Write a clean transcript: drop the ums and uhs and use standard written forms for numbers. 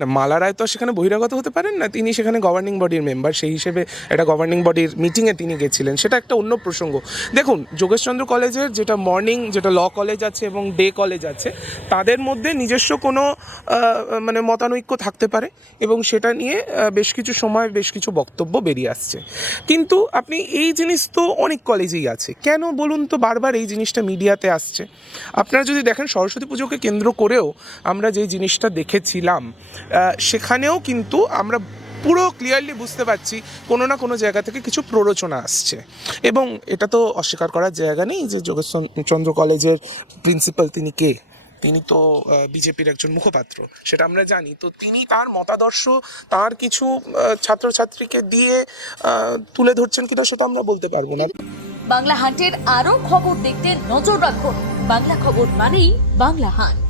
না, মালা রায় তো সেখানে বহিরাগত হতে পারেন না, তিনি সেখানে গভর্নিং বডির মেম্বার, সেই হিসেবে একটা গভর্নিং বডির মিটিংয়ে তিনি গেছিলেন, সেটা একটা অন্য প্রসঙ্গ। দেখুন, যোগেশচন্দ্র কলেজের যেটা মর্নিং, যেটা ল কলেজ আছে এবং ডে কলেজ আছে, তাদের মধ্যে নিজস্ব কোনো মানে মতানৈক্য থাকতে পারে এবং সেটা নিয়ে বেশ কিছু সময় বেশ কিছু বক্তব্য বেরিয়ে আসছে। কিন্তু আপনি এই জিনিস তো অনেক কলেজেই আছে, কেন বলুন তো বারবার এই জিনিসটা মিডিয়াতে আসছে? আপনারা যদি দেখেন, সরস্বতী পুজোকে কেন্দ্র করেও আমরা যে জিনিসটা দেখেছিলাম, সেখানেও কিন্তু আমরা পুরো ক্লিয়ারলি বুঝতে পারছি কোনো না কোনো জায়গা থেকে কিছু প্ররোচনা আসছে। এবং এটা তো অস্বীকার করার জায়গা নেই যে যোগেশচন্দ্র কলেজের প্রিন্সিপাল তিনি কে, তিনি তো বিজেপির একজন মুখপাত্র, সেটা আমরা জানি। তো তিনি তার মতাদর্শ তার কিছু ছাত্রছাত্রীকে দিয়ে তুলে ধরছেন কিনা সেটা আমরা বলতে পারবো না। বাংলা হান্টের আরো খবর দেখতে নজর রাখুন। বাংলা খবর মানেই বাংলা হান্ট।